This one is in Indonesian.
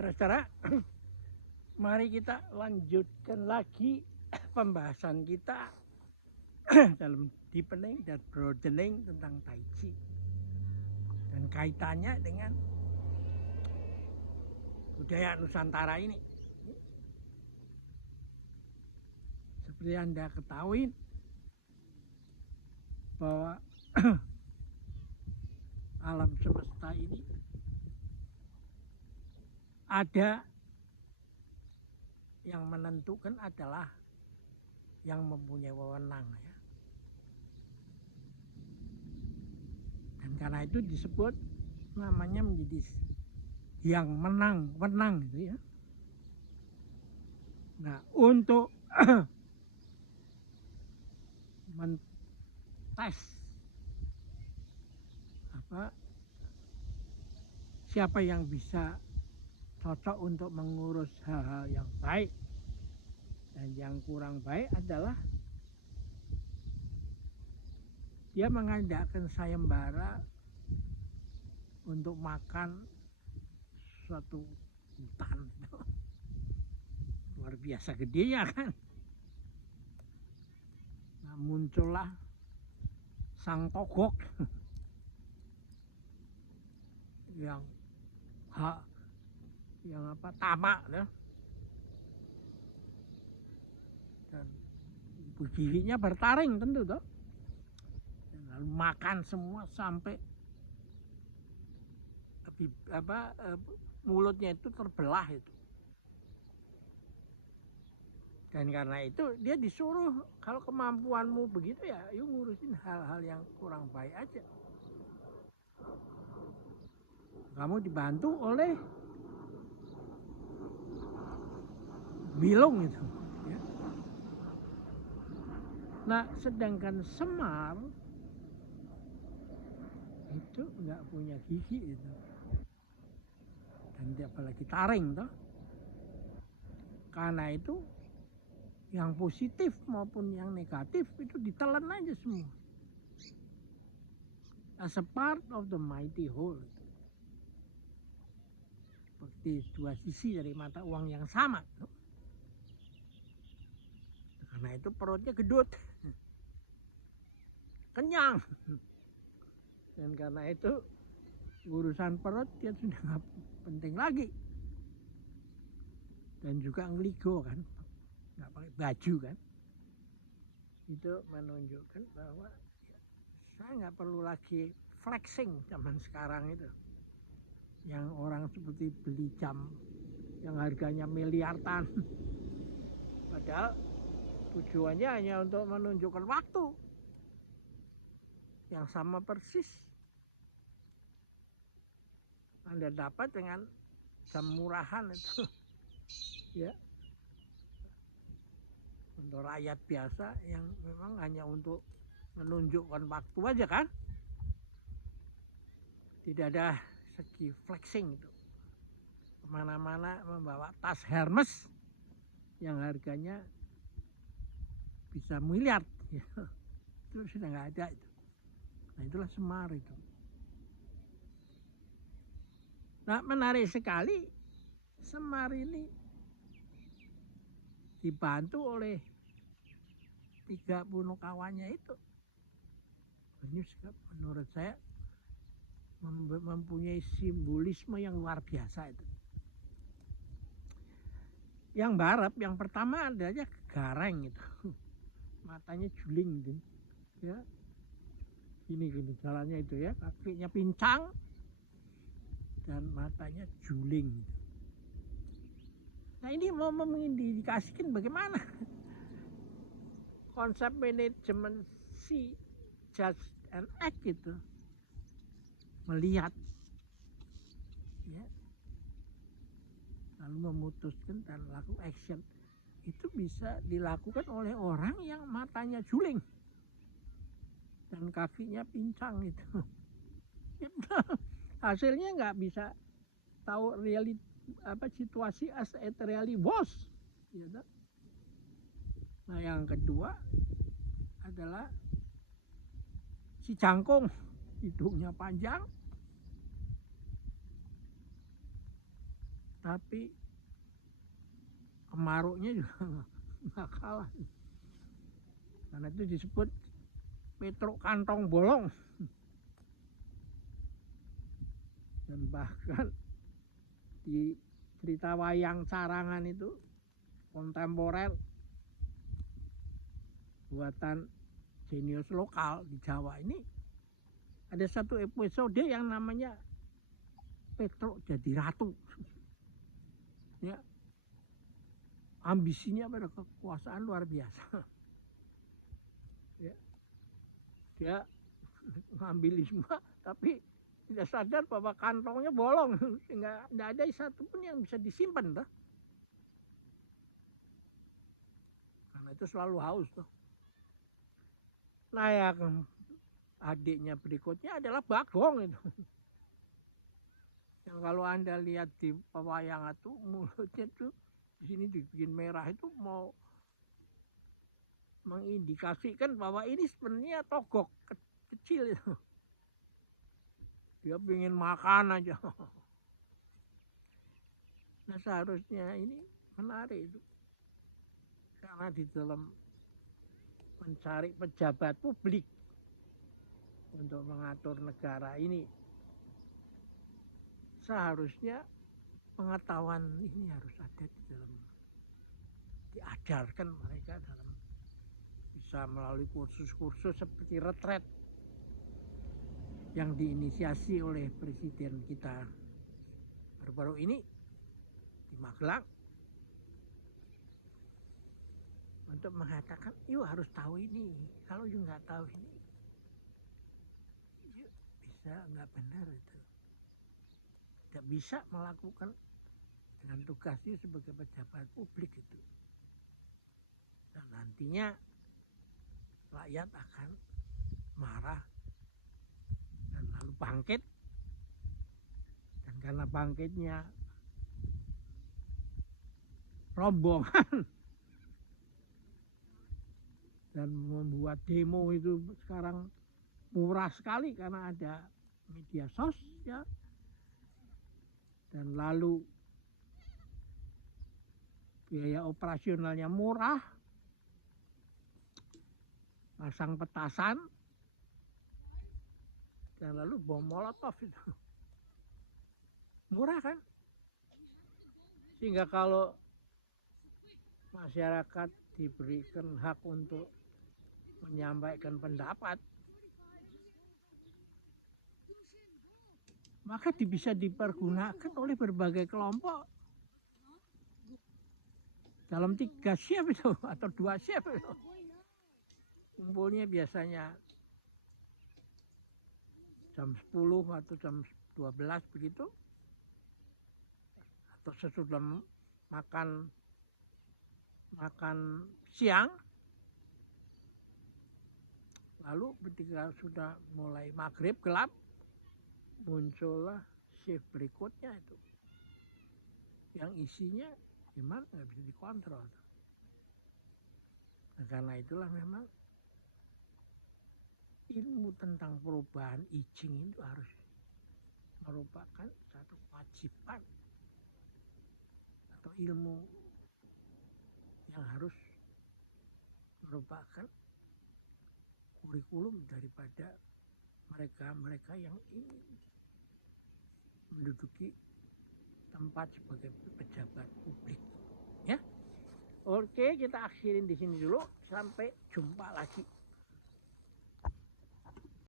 Saudara-saudara, mari kita lanjutkan lagi pembahasan kita dalam deepening dan broadening tentang Tai Chi dan kaitannya dengan budaya Nusantara ini. Seperti Anda ketahui bahwa alam semesta ini ada yang menentukan adalah yang mempunyai wewenang, ya. Dan karena itu disebut namanya menjadi yang menang gitu ya. Nah, untuk mentes siapa yang bisa cocok untuk mengurus hal-hal yang baik dan yang kurang baik adalah dia mengadakan sayembara untuk makan suatu hutan. Luar biasa gedenya kan. Nah, muncullah sang togok yang tamak ya. Dan ibu tirinya bertaring tentu toh. Lalu makan semua sampai mulutnya itu terbelah itu. Dan karena itu dia disuruh, kalau kemampuanmu begitu ya, yuk ngurusin hal-hal yang kurang baik aja. Kamu dibantu oleh Bilung itu. Ya. Nah, sedangkan Semar itu nggak punya gigi itu, dan dia apalagi taring toh. Karena itu yang positif maupun yang negatif itu ditelan aja semua as a part of the mighty whole. Seperti dua sisi dari mata uang yang sama. Karena itu perutnya gedut, kenyang. Dan karena itu urusan perut dia sudah nggak penting lagi. Dan juga ngeligo kan, nggak pakai baju kan. Itu menunjukkan bahwa saya nggak perlu lagi flexing zaman sekarang itu. Yang orang seperti beli jam yang harganya miliaran. Padahal tujuannya hanya untuk menunjukkan waktu. Yang sama persis Anda dapat dengan jam murahan itu. Ya. Untuk rakyat biasa yang memang hanya untuk menunjukkan waktu aja kan. Tidak ada segi flexing itu. Kemana-mana membawa tas Hermes yang harganya bisa miliar. Ya. Itu sudah nggak ada itu. Nah, itulah Semar itu. Nah, menarik sekali Semar ini dibantu oleh 30 kawannya itu. Ini menurut saya mempunyai simbolisme yang luar biasa itu. Yang Barat yang pertama adanya Gareng itu. Matanya juling gitu. Ya. Gini jalannya itu ya, kakinya pincang dan matanya juling gitu. Nah, ini mau mengindikasikan bagaimana konsep manajemen see, judge and act gitu. Melihat ya, lalu memutuskan dan lakukan action itu bisa dilakukan oleh orang yang matanya juling dan kakinya pincang itu. Hasilnya nggak bisa tahu situasi as it really was. Gitu. Nah, yang kedua adalah si jangkung, hidungnya panjang, tapi kemaruknya juga nggak kalah. Karena itu disebut Petruk Kantong Bolong. Dan bahkan di cerita wayang Carangan itu kontemporer buatan jenius lokal di Jawa ini, ada satu episode yang namanya Petruk jadi ratu. Ya, ambisinya pada kekuasaan luar biasa. Ya, dia ngambil semua, tapi tidak sadar bahwa kantongnya bolong, sehingga tidak ada satu pun yang bisa disimpan, toh. Karena itu selalu haus, toh. Nah, ya, adiknya berikutnya adalah Bagong itu. Yang kalau Anda lihat di pewayangan itu mulutnya tuh di sini dibikin merah, itu mau mengindikasikan bahwa ini sebenarnya togok kecil itu. Dia pengen makan aja. Nah, seharusnya ini menarik itu. Karena di dalam mencari pejabat publik untuk mengatur negara ini, seharusnya pengetahuan ini harus ada di dalam, diajarkan mereka dalam, bisa melalui kursus-kursus seperti retret yang diinisiasi oleh presiden kita baru-baru ini di Magelang, untuk mengatakan yuk harus tahu ini, kalau yuk nggak tahu ini yuk bisa nggak benar itu, tidak bisa melakukan dengan tugasnya sebagai pejabat publik itu, dan nantinya rakyat akan marah dan lalu bangkit, dan karena bangkitnya rombongan dan membuat demo itu sekarang murah sekali karena ada media sosial, dan lalu biaya operasionalnya murah, pasang petasan, dan lalu bom molotov itu murah kan, sehingga kalau masyarakat diberikan hak untuk menyampaikan pendapat, maka bisa dipergunakan oleh berbagai kelompok dalam 3 shift itu atau 2 shift itu. Kumpulnya biasanya jam 10 atau jam 12 begitu, atau sesudah makan siang. Lalu ketika sudah mulai maghrib gelap, muncullah shift berikutnya itu, yang isinya gimana nggak bisa dikontrol. Nah, karena itulah memang ilmu tentang perubahan ijing itu harus merupakan satu kewajiban atau ilmu yang harus merupakan kurikulum daripada mereka yang ingin menduduki tempat sebagai pejabat publik. Ya, oke, kita akhirin di sini dulu. Sampai jumpa lagi.